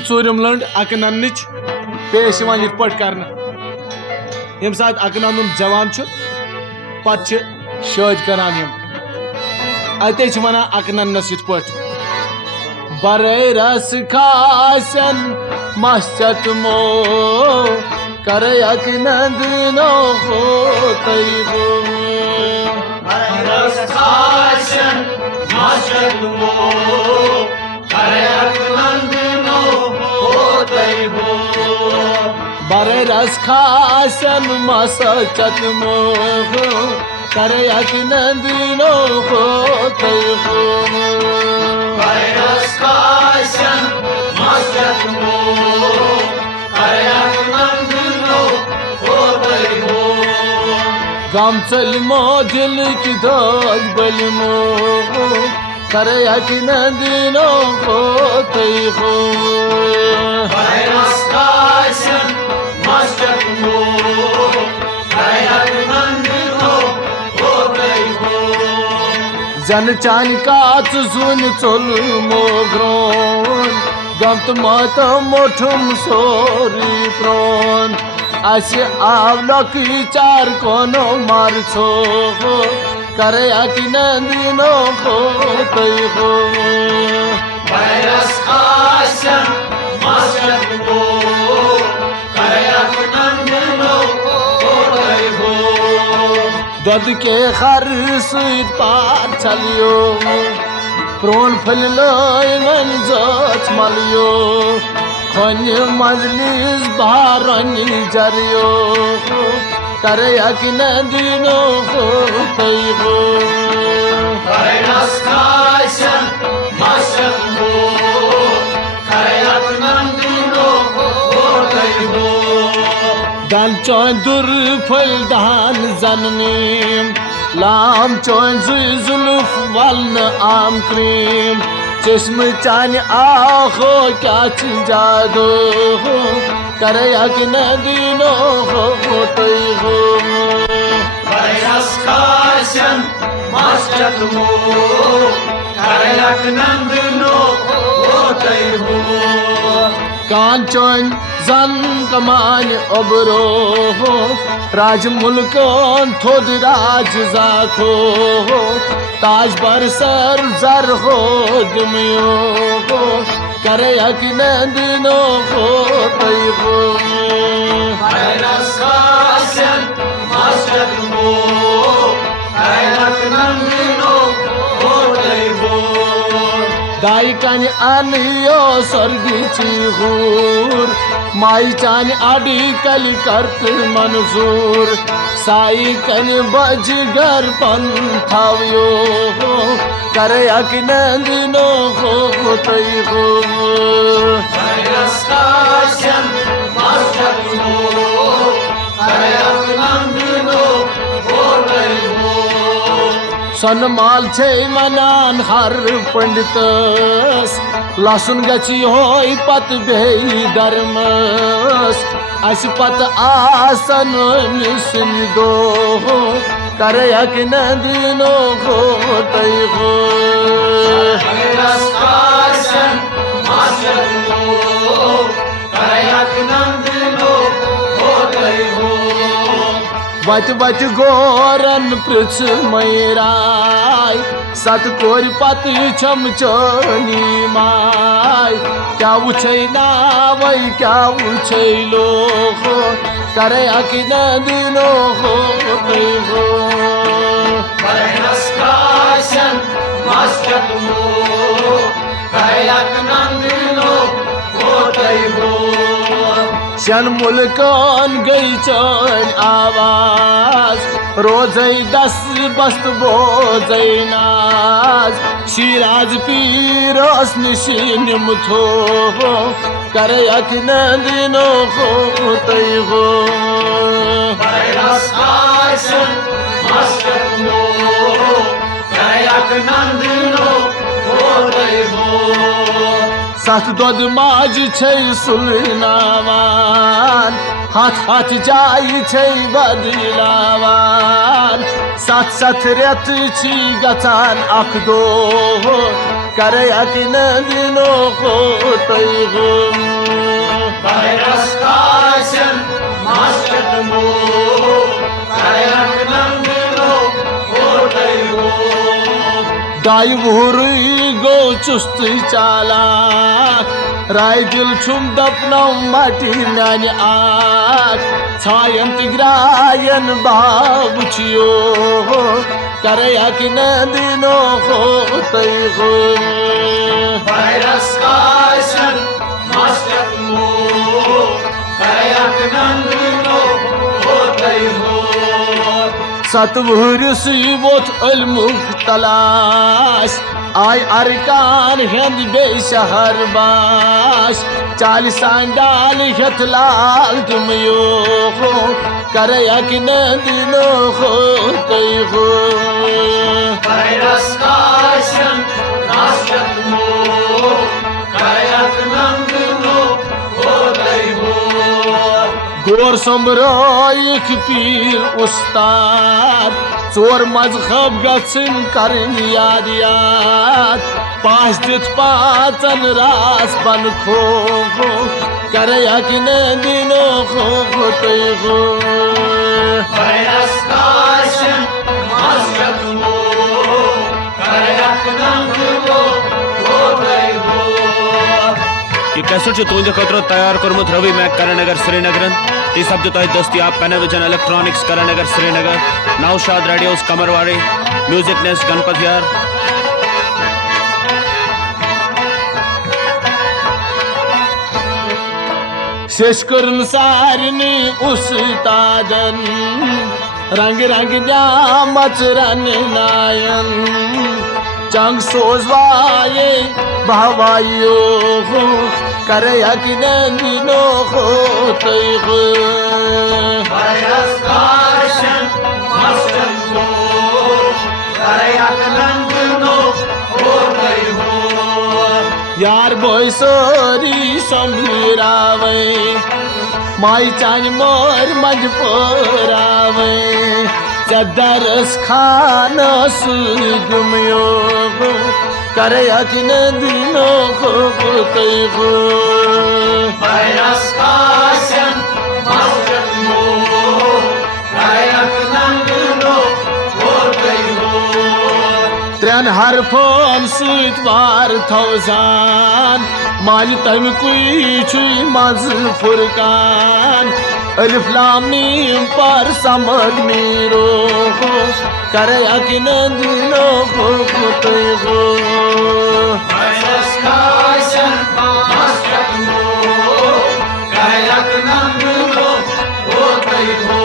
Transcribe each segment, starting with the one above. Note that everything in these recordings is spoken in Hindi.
चूरम लंड अक नन्नच पेश ये कर यम सात अक नन्न जवान पे शाद करान अते वन अक नन्नस इत बरे रस खासन मस्चत मो कर अक नंदनो हो तैबो रस खासन मस्चत मो कर अक नंदनो हो तैबो बरे रस खासन मस्चत मो कर अक नंदनो हो तैबो रस खासन मस्चत मो कर अक नंदनो हो तैबो गम चलमो दिल की दाग बलमो कर अक नंदनो हो तैबो रस खासन मस्चत मो कर अक नंदनो हो तैबो जन चान कात सुन चोल मोग्रोन गम तो मात मोठुम सोरी प्रोन अस आव लकी चार कोनो मार छो कर अक नंदनो हो तैबो रस खासन मस्चत मो कर अक नंदनो हो तैबो दद के खर सुत पार चलियो प्रोन फल मन जोत मलियो खन मजलिस बारनी जरियो कर अक नंदनो हो तैबो रस खासन मस्चत मो कर अक नंदनो हो तैबो दान चोन दुर फल दान जननीम लाम चोन जुल्फ वलन आम क्रीम चश्म चान आखो क्या जादो कर अक नंदनो हो तैबो रस खासन मस्चत मो कर अक नंदनो हो तैबो कांचन जन कमान अबरो राज मुल्कन थोद राज जाखो ताज पर सर जर हो दुमियो कर अक नंदनो हो तैबो रस खासन मस्चत मो कर अक नंदनो हो तैबो दाई कान आनियो स्वर्गी हूर माई चान आडी कल करत मंजूर साई कन बज घर पन थावियो कर अक नंदनो हो तैबो रस खासन मस्चत मो कर अक नंदनो हो तैबो सनमाल छे मनान हर पंडितस लसुन गची होई पत बेई धर्मस अस पत आसन मिसन दो कर अक नंदनो हो तैबो रस खासन मस्चत मो कर अक नंदनो हो तैबो बच बच गोरन पृछ मैराय सत कोर पत छम चोनी माय क्या उछै नावै क्या उछै लो कर अक नंदनो हो तैबो रस खासन मस्चत मो कर अक नंदनो हो तैबो शन मुल्कन गई चोन आवाज रोजै दस बस्त बोजै नाज शिराज पीरोस निशिन मुथो कर अक नंदनो हो तैबो रस खासन मस्चत मो कर अक नंदनो हो तैबो सत दोद माज छै सुलनावान हाथ हाथ जाई छै बदलावान सत सत रेत छी गचान अख दो कर यकीन दिनो को तैगुम Bayras kaşın maşkatmo Kayak nandino Odaygo डाई वुहुरुई गो चुस्त चालाक राय दिल छुम दपनाव माटी म्यान आक छायन तिग्रायन बाब छियो कर यकीन दिनो को तैगुम Bayras kaşın maşkatmo Kayak nandino Odaygo सतवुहरिस वोत अलमुख तलाश आय अरकान हेंद बे शहर बाश चालिसान डाल हेत लाल तुमयो कर यकीन दिनो हो तैगो Bayras kaşın maşkatmo Kayak nandino Odaygo गोर सम्रायक पीर उस्ताद चोर मजहब गछन करन याद याद पास दित पाचन रास बन खो कर यकीन दिनो खो तैगो Bayras kaşın maşkatmo Kayak nandino Odaygo ये कैसेट जो तुंदे खतरो तैयार करमुत रवि मैक करनगर श्रीनगर ती शब्द तय दस्तियाब Panavision electronics Karan Nagar Srinagar Naushad radios Qamarwari music nest Ganpatyar शेष करन सारनी उस्तादन रंग रंग न्यामत रन नायन चंग सोजवाये भावायो कर यकीन दिनो हो तैगो Bayras kaşın maşkatmo Kayak nandino Odaygo यार बोय सोरी समरावे माई चान मोर मजपोरावे चदरस खान सुगमयो कर यकीन दिनो को तैगो Bayras kaşın maşkatmo Kayak nandino Odaygo त्रेन हरफोन सुत वार थौजान मान तम कुई छुई मज फुरकान अलिफ लाम मीम पर समद मीरो कर यकीन दिनो को तैगो Bayras kaşın maşkatmo Kayak nandino Odaygo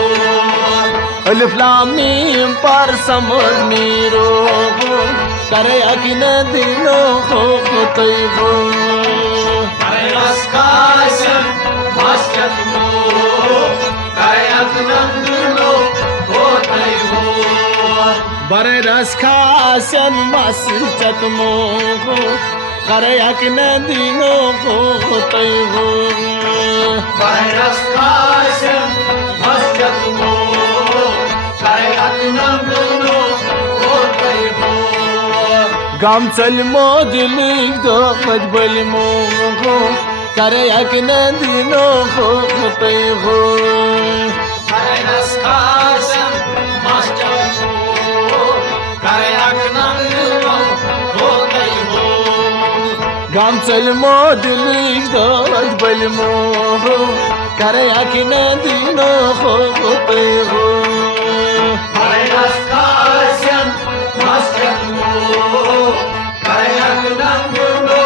अलिफ लाम मीम पर समद मीरो कर यकीन दिनो को तैगो Bayras kaşın maşkatmo Kayak nandino Odaygo बरे रस खासन मस चतमो कर यकीन दिनो को तैगो Bayras kaşın maşkatmo Kayak nandino Odaygo गम चलमो दिल दोखत बलमो कर यकीन दिनो को तैगो Bayras kaşın maşkatmo Kayak nandino Odaygo गम चलमो दिल दोखत बलमो कर यकीन दिनो को तैगो Bayras kaşın maşkatmo Kayak nandino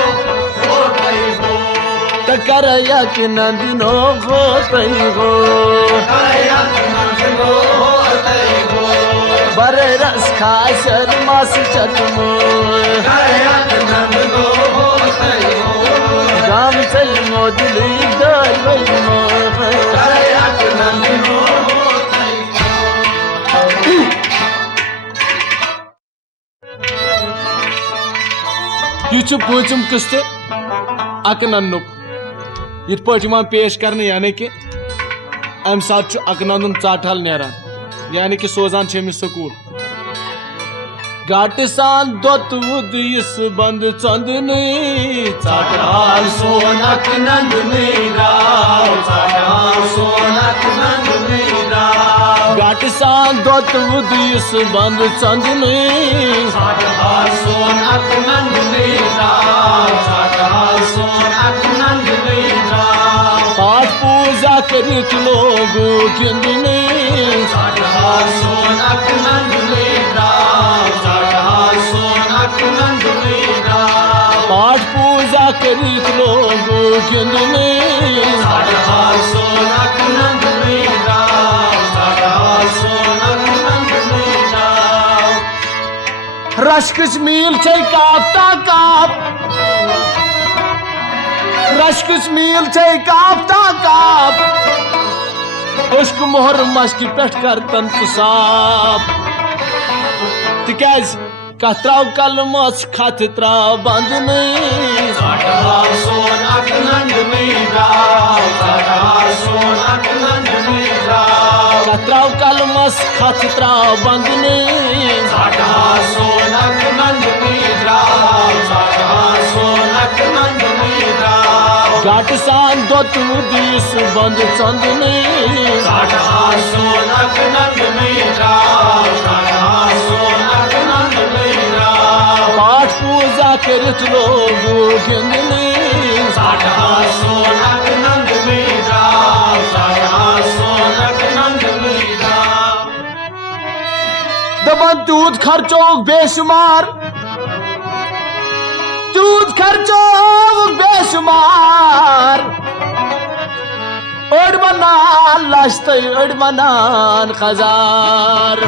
Odaygo कर यकीन दिनो को तैगो Kayak nandino Odaygo बरे रस खासन मस चतमो Kayak nandino Odaygo गम चलमो दिल दोखत बलमो Kayak nandino Odaygo यह पूंचम किस्त अकननुक इत पे पेश करने यानी कि अम सात अकनन चाटल नेरान यानी कि सोजान अमिस स्कूल घाट सान दोत इस बंद चंदनी चाटाल सोनक नंदनी राव चाटाल सोनक नंदनी राव घाट सान दोत इस बंद चंदनी चाटाल सोनक नंदनी राव चाटाल सोनक नंदनी राव पाठ पूजा करित लोग गिंदनी चाटाल सोनक नंदनी राव चाटाल सोनक नंदनी राव पाठ पूजा करित लोग गिंदनी चाटाल सोनक नंदनी राव चाटाल सोनक नंदनी राव रश्कच मील छे कापता काप रश्कच मील छे कापता काप उश्क मोहर मश्क पेट कर तंत साफ तिकाज कत्राव कलमस खत त्राव बंद नहीं चाटाल सोनक नंदनी राव चाटाल सोनक नंदनी राव कत्राव कलमस खत त्राव बंद नहीं चाटाल सोनक नंदनी राव चाटाल सोनक नंदनी राव घाट सान दोत दिस बंद चंदनी चाटाल सोनक नंदनी राव चाटाल सोनक नंदनी राव पाठ पूजा करित लोग गिंदनी चाटाल सोनक नंदनी राव चाटाल सोनक नंदनी राव दबन तूत खर्चोग बेशुमार तूत खर्चोग बेशुमार अड़ बनान लाश्त अड़ बनान खजार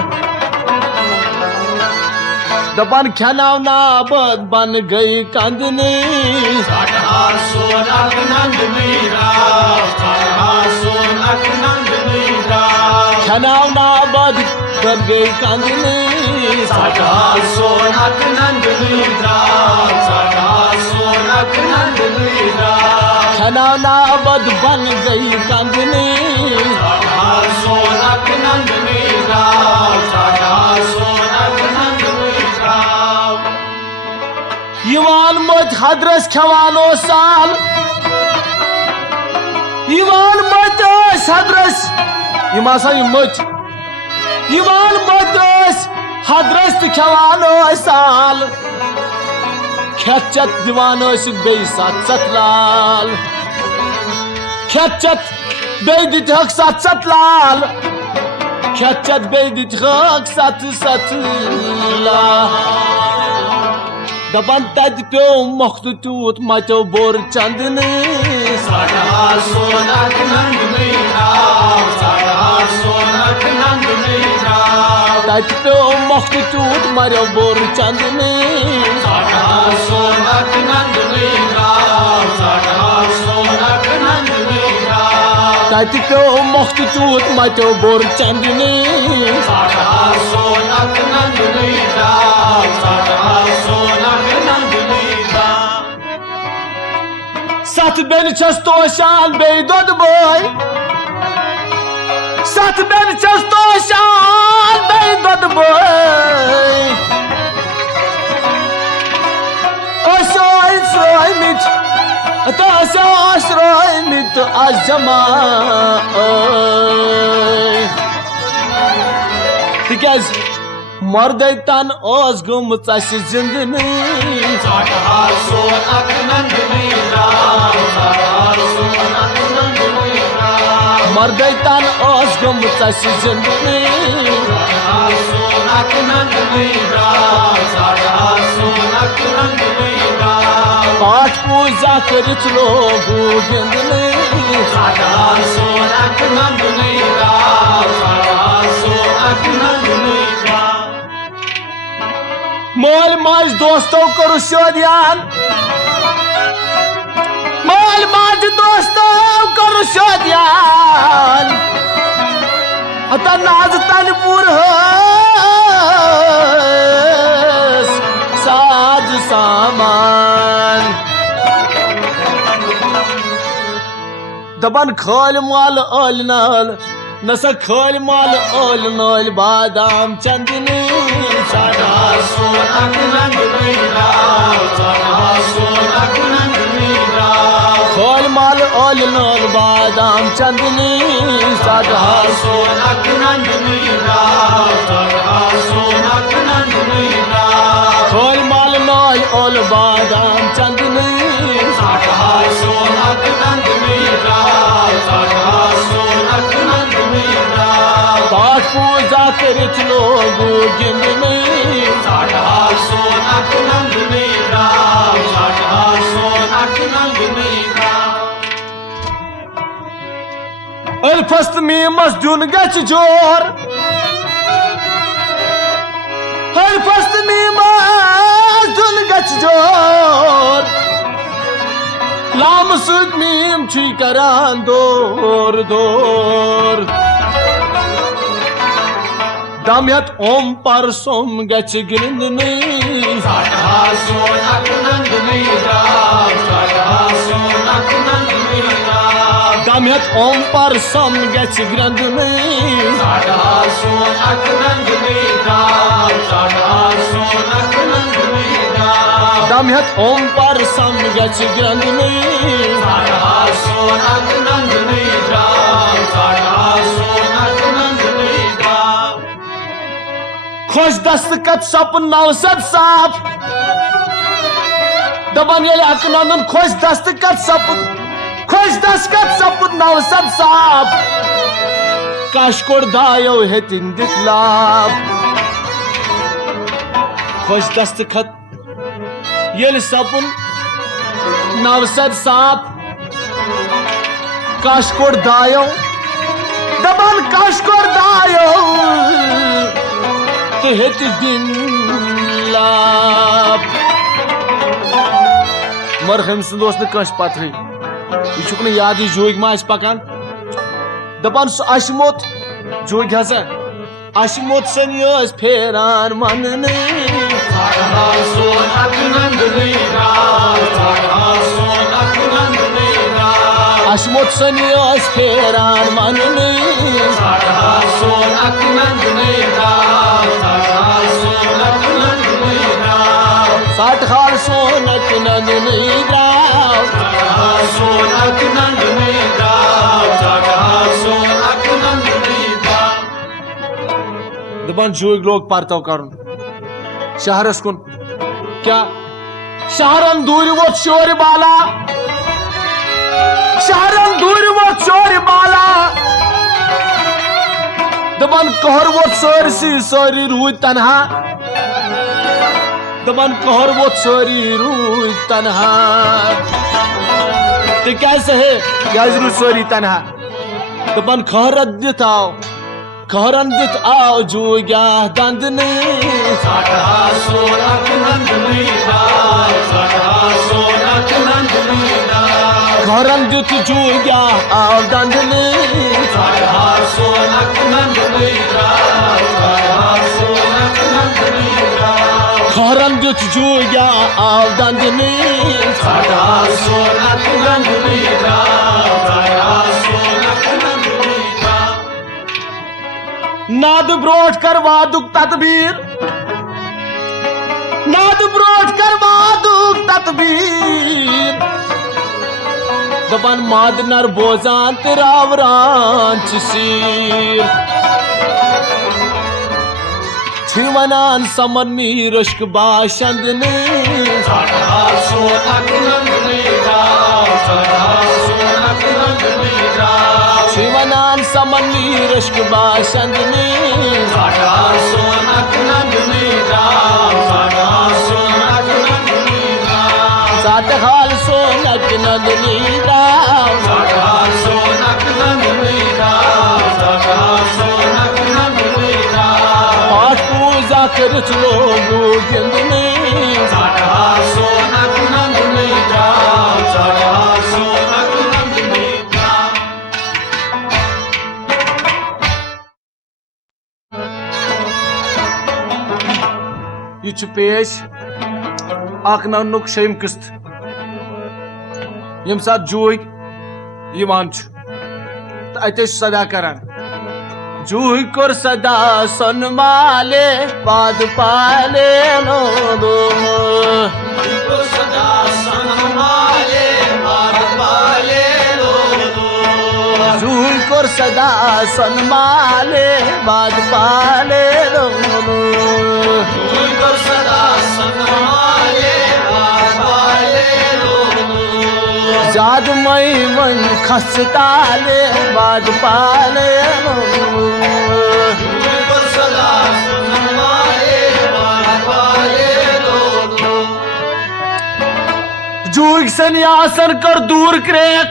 दबन खनाव नाबद बन गई कंदनी चाटाल सोनक नंदनी राव चाटाल सोनक नंदनी राव खनाव नाबद बन गई कंदनी चाटाल सोनक नंदनी राव चाटाल सोनक नंदनी राव खनाव नाबद बन गई कंदनी चाटाल सोनक नंदनी राव चाटाल सोनक नंदनी राव युवान मत हदरस खवानो साल युवान मत हदरस यमासा मत युवान मत हदरस खवानो साल खेचत दिवान बे सत सत लाल खेचत बे दिथक सत सत लाल खेचत बे दिथक सत सत लाल दबन तद प्यो मख्त तूत मचो बोर चंदनी चाटाल सोनक नंदनी राव चाटाल सोनक नंदनी राव तद प्यो मख्त तूत मरो बोर चंदनी चाटाल सोनक नंदनी राव चाटाल सोनक नंदनी राव तद प्यो मख्त तूत मचो बोर चंदनी चाटाल सोनक नंदनी राव चाटाल सोनक नंदनी राव सत बेन छस तो शान बे दोद बोय सत बेन छस तो शान बे दोद बोय असोय मिट तो असोय मिट अजमा तिकाज मर्द तन ओस गुमत जिंदनी चाटाल सोनक नंदनी राव चाटाल सोनक नंदनी राव मर्द तन ओस गुमत जिंदनी चाटाल सोनक नंदनी राव चाटाल सोनक नंदनी राव पाठ पूजा करित लोग गिंदनी चाटाल सोनक नंदनी राव चाटाल सोनक नंदनी राव मोल माज दोस्तों को शोधियान मोल माज दोस्तों को शोधियान अता नाज तनपुर साज सामान दबन खोल माल अलनाल नसा खल माल ओल नोल बादाम चंदनी साडा सोनक नंदनी राव साडा सोनक नंदनी राव खल माल ओल नोल बादाम चंदनी साडा सोनक नंदनी राव साडा सोनक नंदनी राव खल माल नोल ओल बादाम चंदनी साडा सोनक नंदनी राव साडा सोनक नंदनी राव पाठ पूजा करित लोग गिंदनी साडा सोनक नंदनी राव साडा सोनक नंदनी राव अल्फस्त मीमस दुन गच जोर अल्फस्त मीमस दुन गच जोर लाम सुद मीम छी करान दोर दोर दमयत ओम पर सोम गच गिंदनी साडा सोनक नंदनी राव साडा सोनक नंदनी राव दमयत ओम पर सोम गच गिंदनी साडा सोनक नंदनी राव साडा सोनक नंदनी राव दमयत ओम पर सोम गच गिंदनी साडा सोनक नंदनी राव साडा सोनक नंदनी राव खुश दस्तखत सपन नौसद साफ दबन ये अकनंदन खुश दस्तखत सपन नौसद साफ काशकोर दायो हेतिन दित लाभ खुश दस्तखत ये सपन नौसद साफ काशकोर दायो दबन काशकोर दायो हेत दिन लाभ मरहम सुंदोस न कश पथरी यह न याद जोग मा पकान दपान सह अशमोत जोग हसा अशमोत सन फेरान मनने साडा सोनक नंदनी राव साडा सोनक नंदनी राव अशमोत सन फेरान मनने साडा सोनक नंदनी राव साडा सोनक नंदनी राव साठ हाल सोनक नंदनी राव साडा सोनक नंदनी राव साडा सोनक नंदनी राव दपान जोग लोग परतो कर शहरस कुन क्या शहरन दूर वो चोर बाला शहरन दूर वो चोर बाला दपान कहर वो सरसी सारी रूई तनहा दपान कहर वो सारी रूई तनहा तो कैसे है गजरू सारी तनहा दपान खहरत दित आओ खहरन दित आओ जोग्या दंदने साडा सोनक नंदनी राव साडा सोनक नंदनी राव खहरन दित जोग्या आओ दंदने साडा सोनक नंदनी राव साडा सोनक नंदनी राव खहरन दित जोग्या आओ दंदने साडा सोनक नंदनी राव साडा सोनक नंदनी राव नाद ब्रोट करवा दुख तदबीर नाद ब्रोट करवा दुख तदबीर दपन माद नर बोजान तेरावरान सीर वनान समन मी रश्क बाशंदने साडा सोनक नंदनी राव साडा सोनक नंदनी राव वनान समन मी रश्क बाशंदने साडा सोनक नंदनी राव साडा सोनक नंदनी राव सात हाल सोनक नंदनी राव साडा सोनक नंदनी राव साडा सोनक नंदनी राव पाठ पूजा करत लोगो गिंदने साडा सोनक नंदनी राव साडा सोनक नंदनी राव यह पेश अख नन्नुक शयम किस्त यम सात जोग तो अत सदा करान जूई कोर सदा सनमाले पाद पाले लो सदा सनमाले पाद पाले जूई कोर सदा सनमाले पाद पाले लो सदा सनमाले पाद पाले जादमय मन खसताले बाद पाले सदा सनमाले पाद पाले जूग सन्यासन कर दूर क्रेक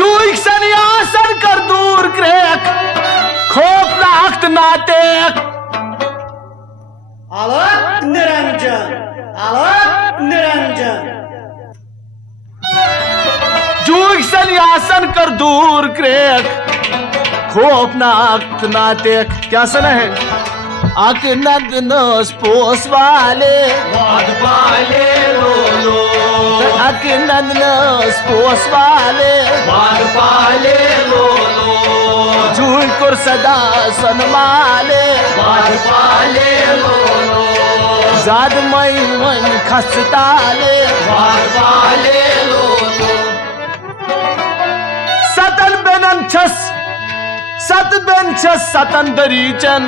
जूग सन्यासन कर दूर क्रेक खोप नाख्त नातेक अलग निरंजन जूग सन्यासन कर दूर क्रेक खोप नाख्त नातेक क्या सना है आके नद नस पोस वाले पाद पाले आके नद नस पोस वाले पाद पाले जूई कोर सदा सनमाले पाद पाले जाद मई मन खसताले पाद पाले सतन बेनन छस सत बेन छस सतन दरीचन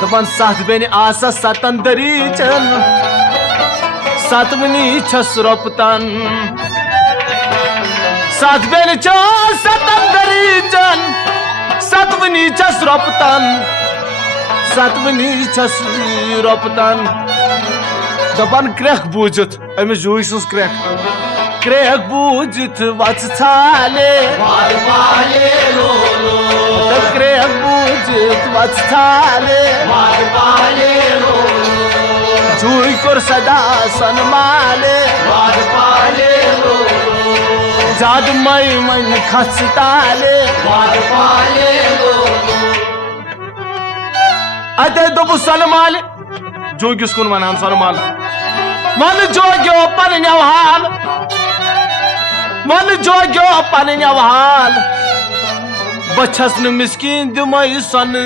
दपन सत बेन आसा सतन दरीचन सतवनी छस रोपतन सत बेन छस सतन दरीचन सतवनी छस रोपतन सतवनी छस रोपतन दपन क्रेक बूझत अमिस जूई सस क्रेक बूझत वच छाले पाद पाले क्रेक बूझत वच छाले पाद पाले जूई कोर सदा सनमाले पाद पाले जाद मई मन खसताले पाद पाले अते दोपु सनमाले जोगिस कुन वनान सनमाल मन जोग्यो पन न्यवहाल मन जोग्यो पन न्यवहाल बछस न मिस्किन दिमई सनमाल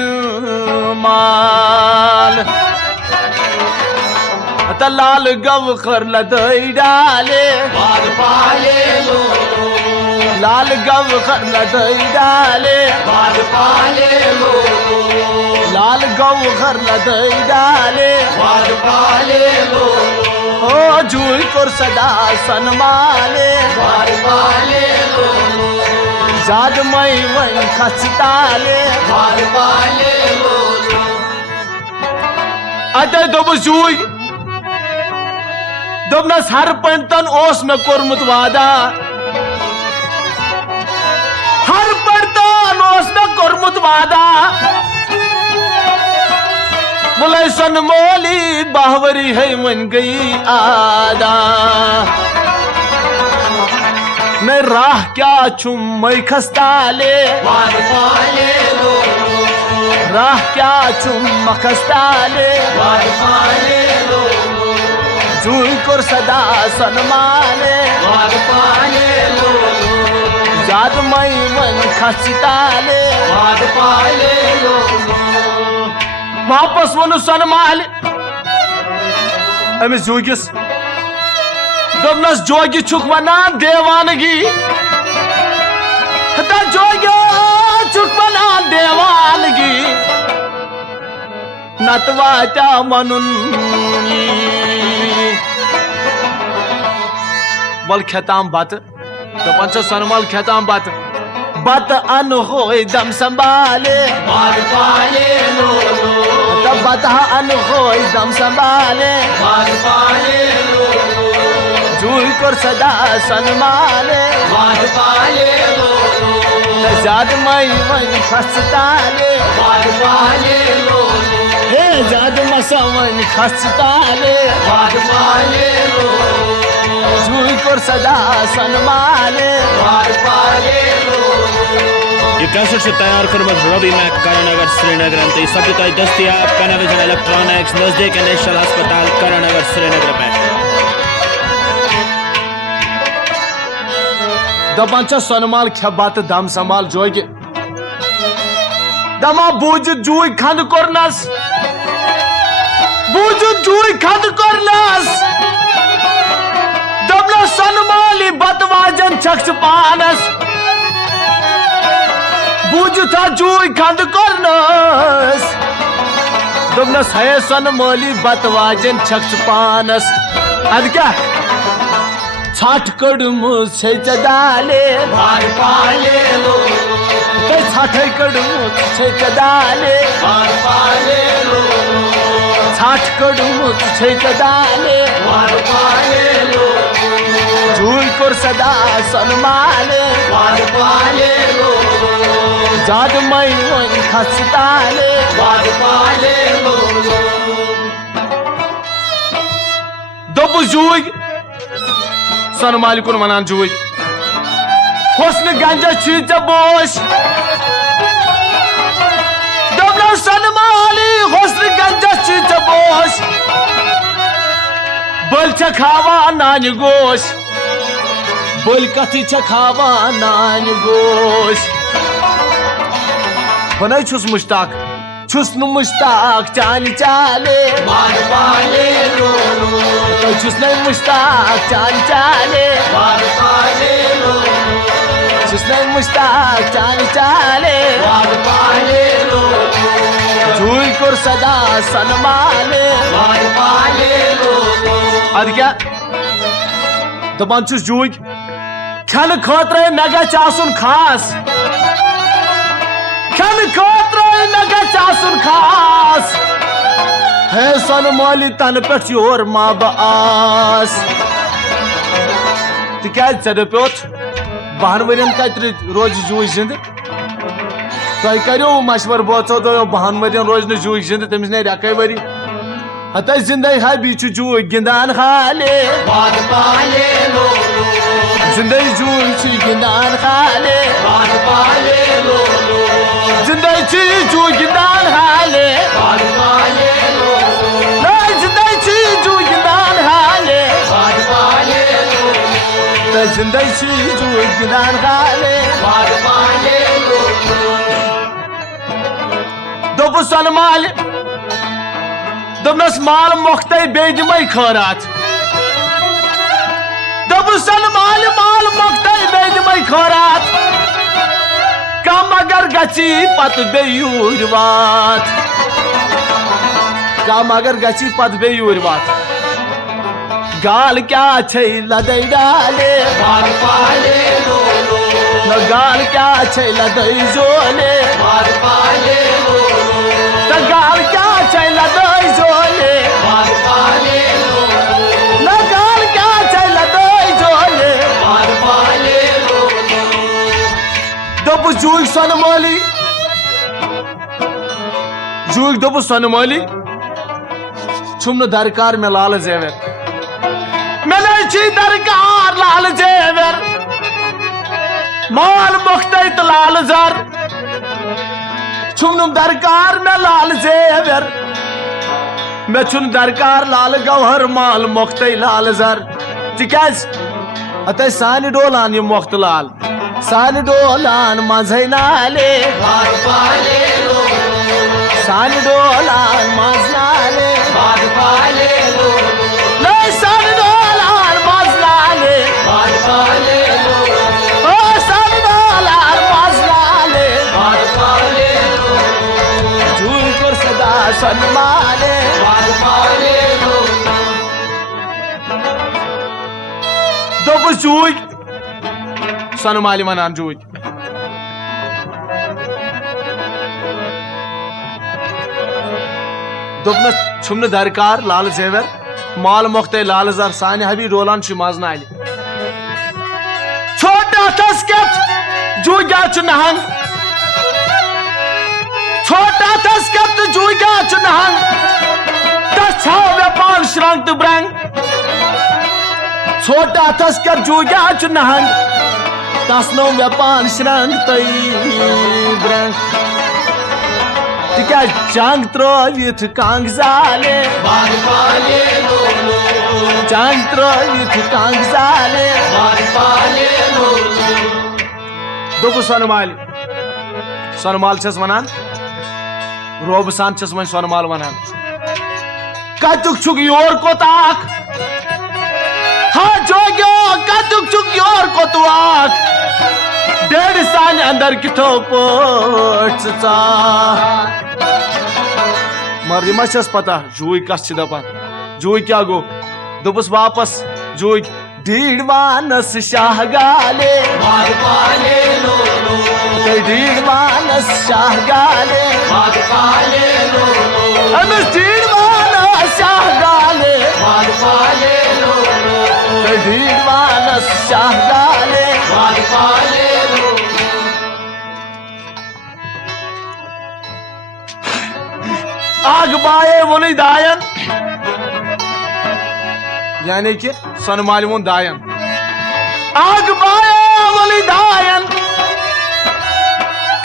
अत लाल गव कर लदई डाले पाद पाले लाल गव कर लदई डाले पाद पाले लाल गव कर लदई डाले पाद पाले ओ जूई कोर सदा सनमाले पाद पाले जाद मई मन खसताले पाद पाले अते दोबु जूई दोबनस हर पंतन ओस में कोरमुत वादा हर पंतन ओस में कोरमुत वादा बुलाई सन मोली बाहवरी है मन गई आदा मैं राह क्या चुम मई खस्ताले पाद पाले राह क्या चुम मखस्ताले पाद पाले जूई कोर सदा सनमाले पाद पाले जाद मई मन खसताले पाद पाले वापस वनु सनमाले अमिस जोगिस दोपनस जोगी छुक वनान देवानगी हता जोग्यो छुक वनान देवानगी नतवाचा मनुन बल खेताम बत दपन छ सनमाल खेताम बत अन होय दम संभाले पाद पाले तब बत अन होय दम संभाले पाद पाले जूई कोर सदा सनमाले पाद पाले जाद मई मन खसताले पाद पाले हे जाद मसा मन खसताले पाद पाले जूई कोर सदा सनमाले पाद पाले ये कैसेट से तैयार करमत रवि मैक करानगर श्रीनगर अंत सभ्यता दस्तियाब पेनाविजन इलेक्ट्रॉनिक्स नजदीक नेशनल अस्पताल करानगर श्रीनगर पे दपान सोनमाल खे बत दम संभाल जोगे दमा बूझ जूय खंद कोरनस बूझ जूय खंद कोरनस दमला सोनमाली बतवाजन छक्ष पानस बूझ था जूय खंद कोरनस दमला है सोनमाली बतवाजन छक्ष पानस अद क्या छाट कड़मु से चदाले मार पाले लो छाट कड़मु से चदाले मार पाले लो छाट कड़मु से चदाले मार पाले लो झूल कर सदा सनमाले मार पाले लो जाद मई वही खसताले मार पाले लो दब जूग सनमालिकुन वनान जूग हुस्न गंजा चीज बोश दबला सनमाली हुस्न गंजा चीज बोश बल खावा नान गोश बल कथी खावा नान गोश बना छुस मुश्ताक छुस नु मुश्ताक चाली चाले मार पाले लो छुस नहीं मुश्ताक चाली चाले मार पाले लो छुस नहीं मुश्ताक चाली चाले मार पाले लो झूल कर सदा सनमाले मार पाले लो अद क्या दपान छुस जूग खन खतरे मे गछ आसुन खास खन खतरे मे गछ आसुन खास है सनमाली तन पे योर माँ बस तिकाज चे प्योत 12 वरियन कत रोज जूज जिंद तुम करो मशवर बोचो दो 12 वरियन रोज न जूज जिंद तमिस ने रकै वरी हत जिंदे है बीच जूज गिंदान खाले मार पाले लो जिंदे जूज गिंदान खाले मार पाले लो जिंदे जूज गिंदान खाले मार पाले लो जिंदे जूज गिंदान खाले मार पाले लो जिंदे जूज गिंदान खाले मार पाले लो दोप सनमाल दोपनस माल मोख्ते बेदमई खैरात दोप सनमाल माल मोख्ते बेदमई खैरात कम अगर गची पत बेयूर बात कम अगर गची पत बेयूर बात गाल क्या छै लदै डाले मार पाले लो गाल क्या छै लदै जोले मार पाले लो गाल क्या छै लदै जोले मार पाले लो गाल क्या छै लदै जोले मार पाले लो दब जूग सनमाली जूग दब सनमाली छुमन दरकार में लाल जेवर मैंने छी दरकार लाल जेवर माल मुख्ते लाल जर छुमन दरकार में लाल जेवर मैं छुन दरकार लाल गौहर माल मुख्ते लाल जर तिकाज अत सान डोलान ये मुख्त लाल सान डोलान मजै नाले मार पाले लो सान डोलान मज नाले मार पाले लो नहीं सान डोलान मज नाले मार पाले लो ओ सान डोलान मज नाले मार पाले लो झूल कर सदा सनमाले मार पाले लो दोप जूग सनमाली वनान जूग दोपन छुमन दरकार लाल जेवर माल मोख्ते लाल जर सानि हबी रोलान मज नाले छोटा तस्कत जूगा नहंग छोटा तस्कत जूगा नहंग तछा व्यापार श्रंग तो ब्रंग छोटा तस्कर जूगा नहंग तसनो व्यापार श्रंग तई ब्रंग तिका जंग त्रोविथ कांग जाले मार पाले लो जंग त्रोविथ कांग जाले मार पाले लो दोपु सनमाल सनमाल छस वनान रोब सान छस वह सनमाल वनान कतुक छुक योर कोताक हाँ जोग्यो कतुक छुक योर कोताक डेढ़ सान अंदर किथो पोट चा मर मा छस पता जुई कस छ दपान जुई क्या गो दोपस वापस जुई डीडवानस शाह गाले मार पाले लो लो डीडवानस शाह गाले मार पाले लो लो अनस डीडवानस शाह गाले मार पाले लो लो डीडवानस शाह गाले मार पाले लो आग बाए वोली दायन यानी कि सनमाल वोन दायन आग बाए वोली दायन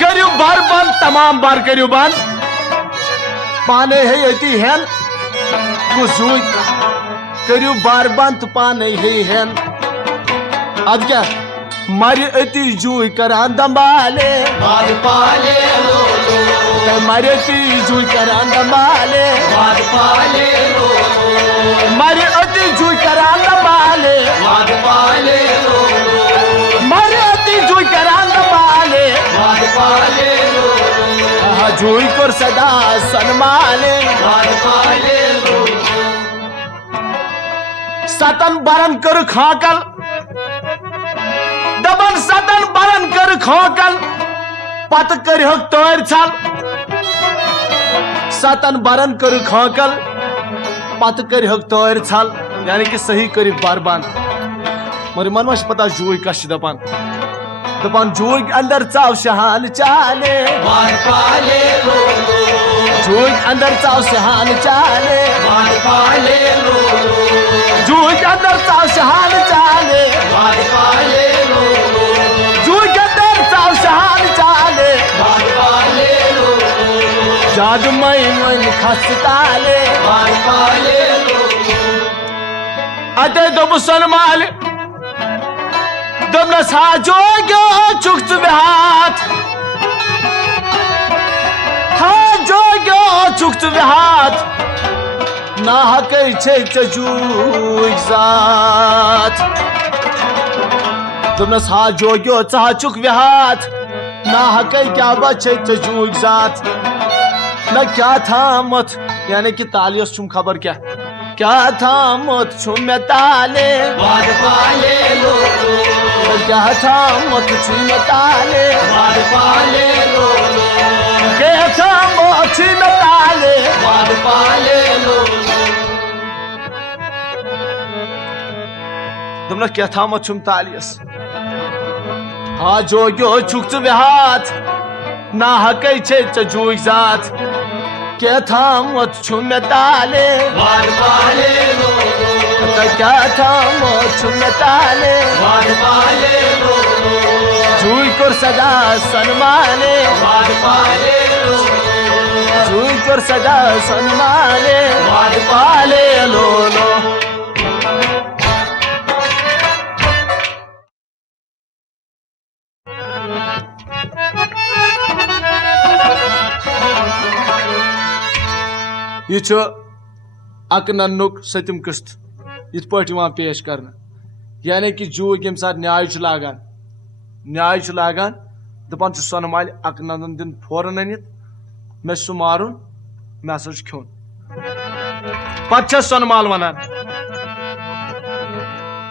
करियो बार बंद तमाम बार करियो बंद पाने है यति हेन कुछ करियो बार बंद पाने है हेन अब क्या मर अति जुई करान दंबाले मार पाले लो लो मर अति जुई करान दंबाले मार पाले लो लो मर अति जुई करान दंबाले मार पाले लो लो मर अति जुई करान दंबाले मार पाले लो लो जुई कर सदा सनमाले मार पाले लो सतन बरन कर खाकल दबन सतन बरन कर खाकल पत कर हक तोर छल सतन बरन कर खाकल पत कर हक तोर छल यानी कि सही करी बारबान मगर मन मश पता जुई कश दपान दपान जुई अंदर चाव शहान चाले मार पाले लो लो जुई अंदर चाव शहान चाले मार पाले लो लो जुई अंदर चाव शहान चाले मार पाले लो लो जुई अंदर चाव शहान चाले मार पाले लो लो जादू मन खसताले मार पाले लो अते दो सनमाल दमन साजो गयो चुक्त हाथ हाँ जो गयो चुक्त हाथ ना हकै छै चजू जात दमन साजो गयो चा चुक हाथ ना हकै क्या बचे चजू जात न क्या था मत यानी कि तालियस छुम खबर क्या था मत छुम में ताले मार पाले लो लो क्या था मत छुम में ताले मार पाले लो लो क्या था मत छुम में ताले मार पाले लो तुमने क्या था मत छुम तालियस हाँ जो गयो छुक हाथ ना हकै छै चजूक जात क्या था मत छुम में ताले मार पाले लो लो क्या था मत छुम में ताले मार पाले लो लो जुई कर सदा सनमाले मार पाले लो जुई कर सदा सनमाले मार पाले लो लो यह अक नन्नुक सतम किस्त इत पे पेश कर यानी कि जूक यम सात न्याय लागान दपान सन माल अक नंदन दिन फौरन अनित मे सह मारुन मे हसा खोन पे सन माल वनान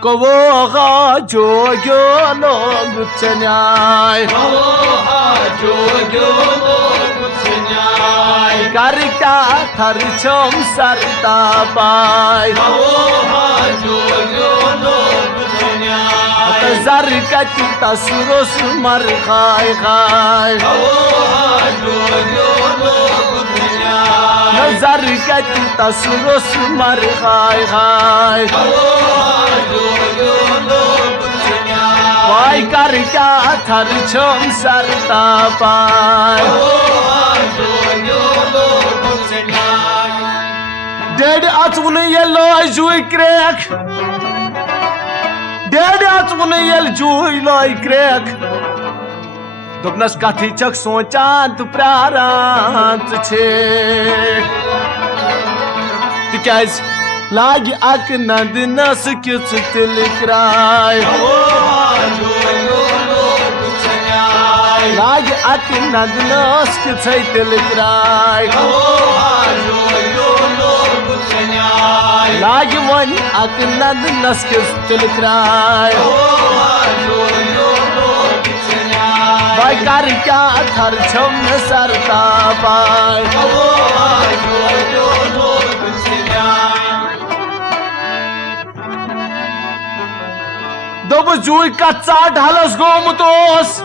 कवोगा जोग्यो लोग न्याय जो लोग न्याय कर क्या थर छम सरता पाय जो लोग न्याय जर कति तसुरस मर खाय खाय जो लोग न्याय नजर कति तसुरस मर खाय खाय जो लोग न्याय पाय कर क्या थर छम सरता पाय डेड अचुन ये लोय जुई क्रेक डेड अचुन ये जुई लोय क्रेक दोपनस कथी छक सोचान तो प्रारान छे तिकाज लाग अक नंद नस किस तिल क्राय लाग अक नंद नस किस तिल क्राय लाग वन अक नंद नस किस तिल क्राय भाई कर क्या थर छम सरता पाय दोब जुई कच्चा ढालस गोमुतोस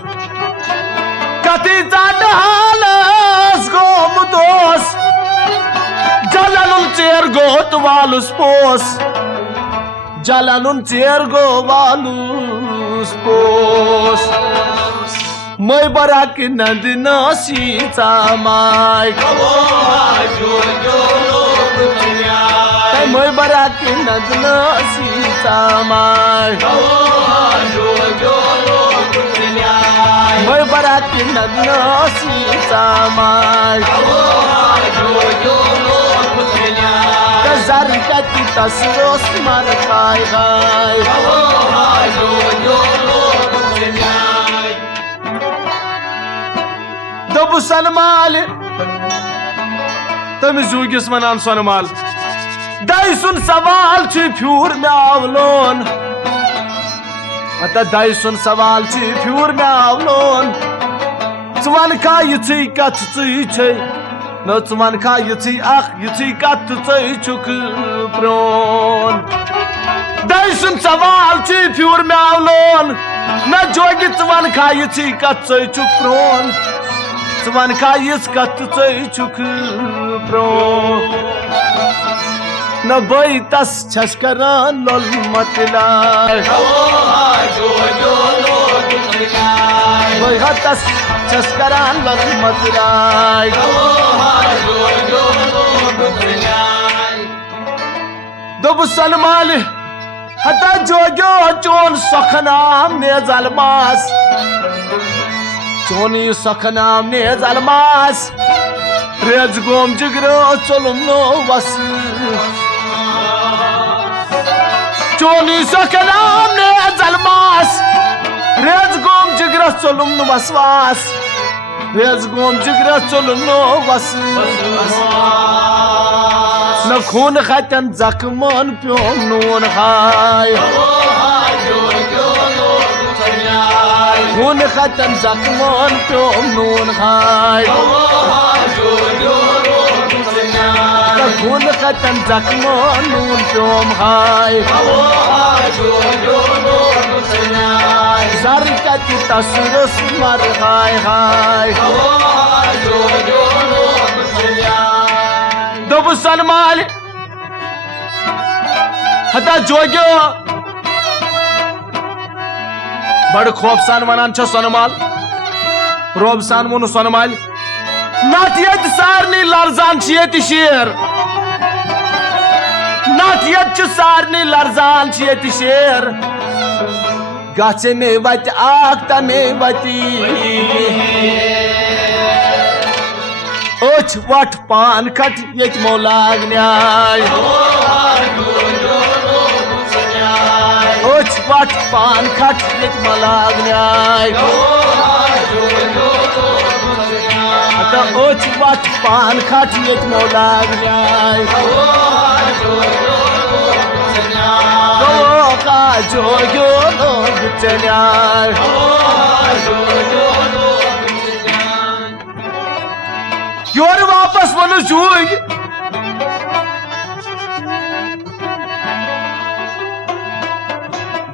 कति ढालस गोमुतोस जलानुन चेर गोत वालुस पोस जलानुन चेर गो वालुस पोस मै बराक नंद नसीचा माय मै बराक नंद नसीचा माय मै बराक नंद नसीचा माय जर कति तसरोस मर खाय खाय दब सनमाल तम जुगिस वनान सनमाल दाई सुन सवाल फ्यूर में आवलोन अत दाई सुन सवाल फ्यूर में आवलोन वन का यी कथ छे न वन का यी कथ चुक प्रोन दाई सुन सवाल फ्यूर में आवलोन न जोगी वन का यी कथ चुक प्रोन वन का यस कत चुक प्रो न बई तस छस करान लोल मतला बई तस छस करान लोल मतला दोब सलमाल हता जोगो चोन सखनाम ने जलमास चोनी सखनाम ने जलमास रेज गोम जिगरो चलुम नो वस चोनी सखनाम ने जलमास रेज गोम जिगरो चलुम नो वसवास रेज गोम जिगरो चलुम नो वस न खून खतन जख्मन प्योम नून हाय खून खतन जख्मन प्योम नून खाय खून खतन जख्मन नून प्योम खाय सर कति तसरस मर खाय खाय दोब सनमाल हता जोग्यो बड़ खौफ सान वनान सनमाल रोब सान वोन सनमाल नत यत सारनी लर्जान ये शेर नत यत सारनी लर्जान ये शेर गाचे में वत आगता में वती ओछ वट पान खट यत मोलाग न्याय ओछ वट पान खट यत मोलाग न्याय ओछ वट पान खट यत मोलाग न्याय का जोग्यो लोग चन्याय योर वापस वनु जुग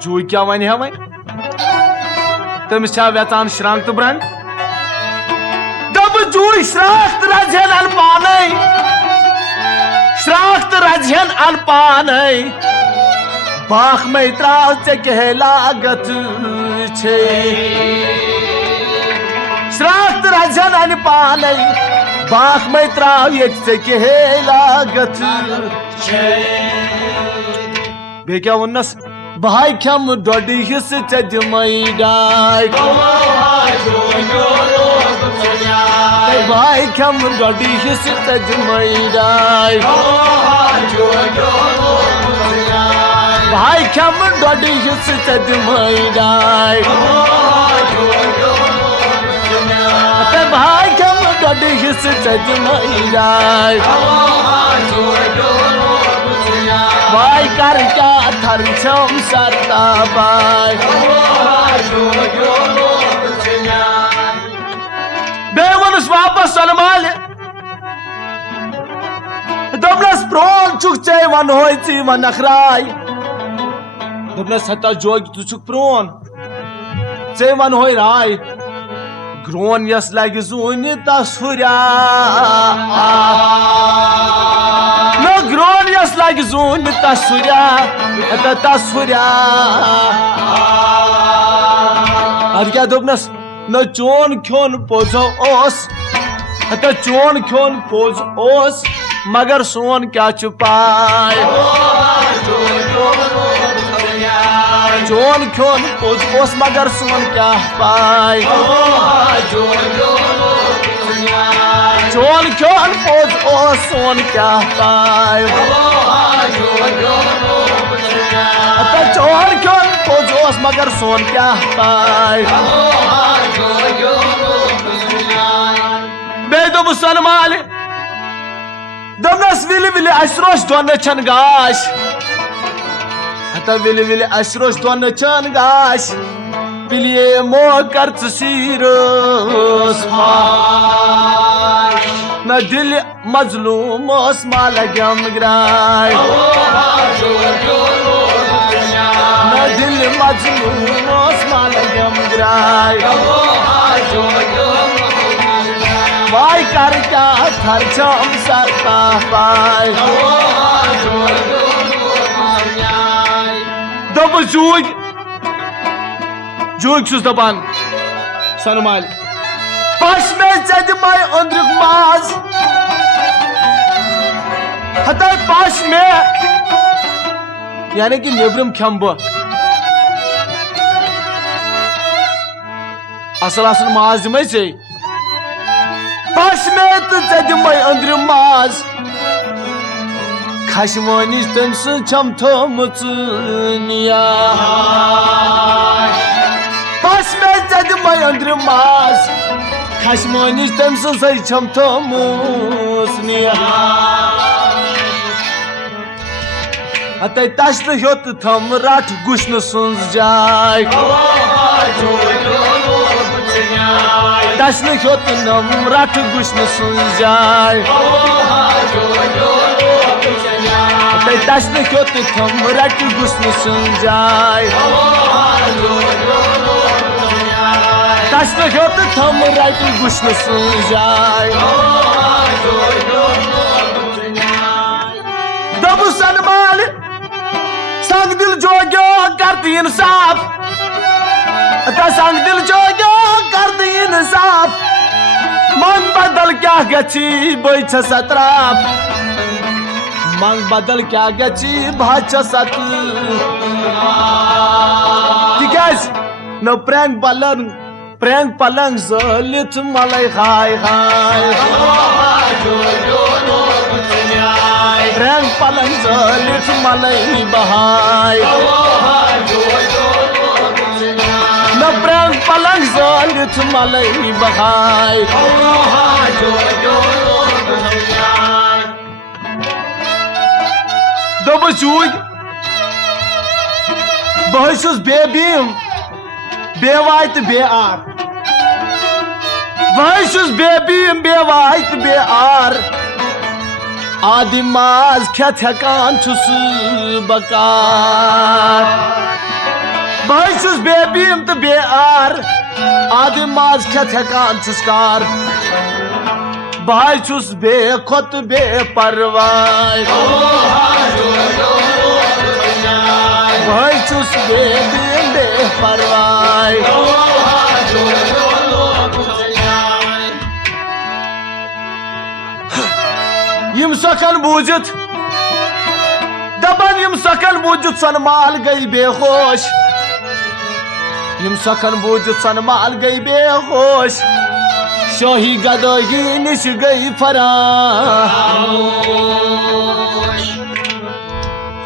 जुग क्या वन है वह तमिस वेचान श्रांग तो ब्रन दब जुग श्राख रजन अन पाने श्राख रजन अन पाने बाख में त्राव से कह लागत छे श्राख रजन अन पाने बाख में त्राव से कह लागत छे बे क्या वनस भाई खम डोडी हिस चजमई डाय भाई खम डोडी हिस चजमई डाय भाई खम डोडी हिस चजमई डाय भाई खम डोडी हिस चजमई डाय भाई कर क्या थर छम सरता भाई बेवनस वापस सनमाल दमनस प्रोन चुक चे वन होई ची वन अखराय दमनस हता जोग तु चुक प्रोन चे वन होई राय ग्रोन यस लग जून तसुरा न ग्रोन यस लग जून तसुरा तसुरा अद क्या दमनस न चोन खोन पोजो ओस चोन खोन पोज ओस मगर सोन क्या छुपाए चोन खोन पोज ओस मगर सोन क्या पाए चोन खोन पोज ओस सोन क्या पाए चोन खोन पोज ओस मगर सोन क्या पाए बेदो मुसलमान दमनस विली विली असरोश दोन छन गाश हता विली विली असरोश दोन छन गाश पिलिए मो करत सीरोस न दिल मजलूम ओस माल गम ग्राय न दिल मजलूम ओस माल गम ग्राय भाई कर क्या थर छम सरता पाय दब जूग जूग छुस दपान सनमाल पाश में चज माय अंद्रुक माज हता पाश में यानी कि नेब्रम खम बह असल असल माज दिमे से पाश में तो चज माय अंद्रुक माज खशमोनिश तम छम थोमुच निया पाश में चज माय अंद्रुक माज खशमोनिश तम छम थोमुच निया अत तश्न होत थम राठ गुशन सुन जाय तश्न होत नम राठ गुशन सुन जाय तश्न होत थम राठ गुशन सुन जाय तश्न होत थम राठ गुशन सुन जाय दबु सनमाल संग दिल जोग्यो करती इंसाफ संग दिल जोग्यो करती इंसाफ मन बदल क्या गची बैछ सत्राप मन बदल क्या गची भाछ सत तिकाज न प्रैंक पलंग जलित मलाई हाय हाय प्रैंक पलंग जलित मलाई बहाय न प्रैंक पलंग जलित मलाई बहाय दब चूग बहस बेबीम बेवाय तो बेआर बहस बेबीम बेवाय तो बेआर आदि माज खेत हेकान छुस बकार बहस बेबीम तो बेआर आदि माज खेत हेकान छुसकार बह बे खोत बे परवाय बह बे परवाय यम सखन बूझित दबन यम सकन बूझत सन माल गई बेहोश यम सकन बूझत सन माल गई बेहोश शाही गदही निश गई फरार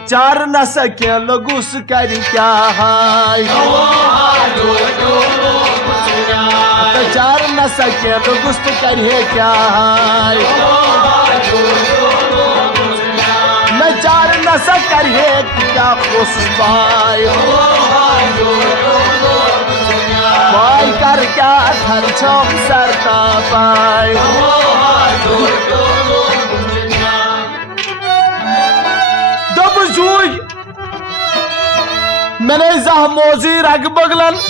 चार न सके लगुस कर क्या हाय चार न सके लगुस कर क्या हाय मैं चार न सकर है क्या खुश पाए पाई कर क्या थर छम सरता पाए दब जुई मैंने जह मोजी रग बगलन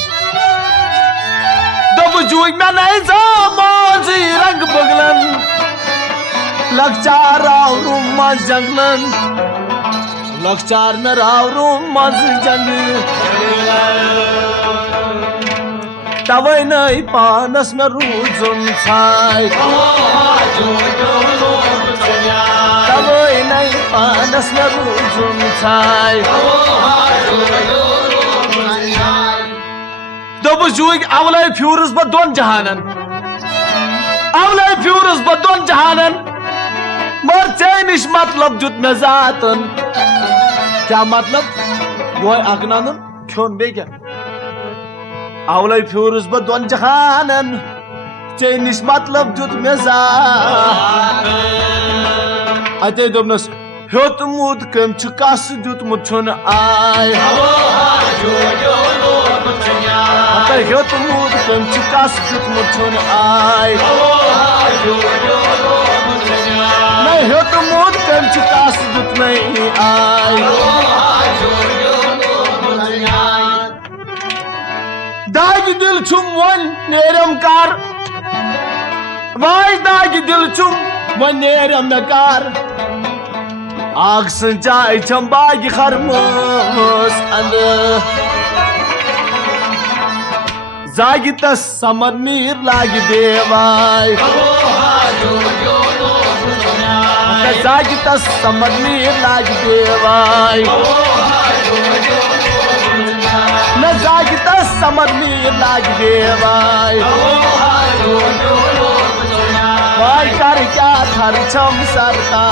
दब जुई मैंने जह मोजी रग बगलन लखचार रावरूम मज जंगलन लखचार में रावरूम मज जंगल तवै नहीं पानस में रूजुन छाय तवै नहीं पानस में रूजुन छाय दब जुग अवले फ्यूरस ब दोन जहानन अवले फ्यूरस ब दोन जहानन मर चैनिश मतलब जुत में जातन क्या मतलब वो अगनान क्यों बे क्या अवले फ्यूरस ब दोन जहानन चैनिश मतलब जुत में जातन अते दोनस ह्योत मुद कम चुकास जुत मुछन आय अते ह्योत मुद कम चुकास जुत मुछन आय मैं ह्योत मुद कम चुकास जुत नहीं आय दाग दिल छुम वन नेरम कार वाय दाग दिल छुम वन नेरम नकार आग संचाय चंबाग खरमोस अंद जागितस समर नीर लाग देवाय जागितस समर नीर लाग देवाय न जागितस समर नीर लाग देवाय वाय कर क्या थर छम सरता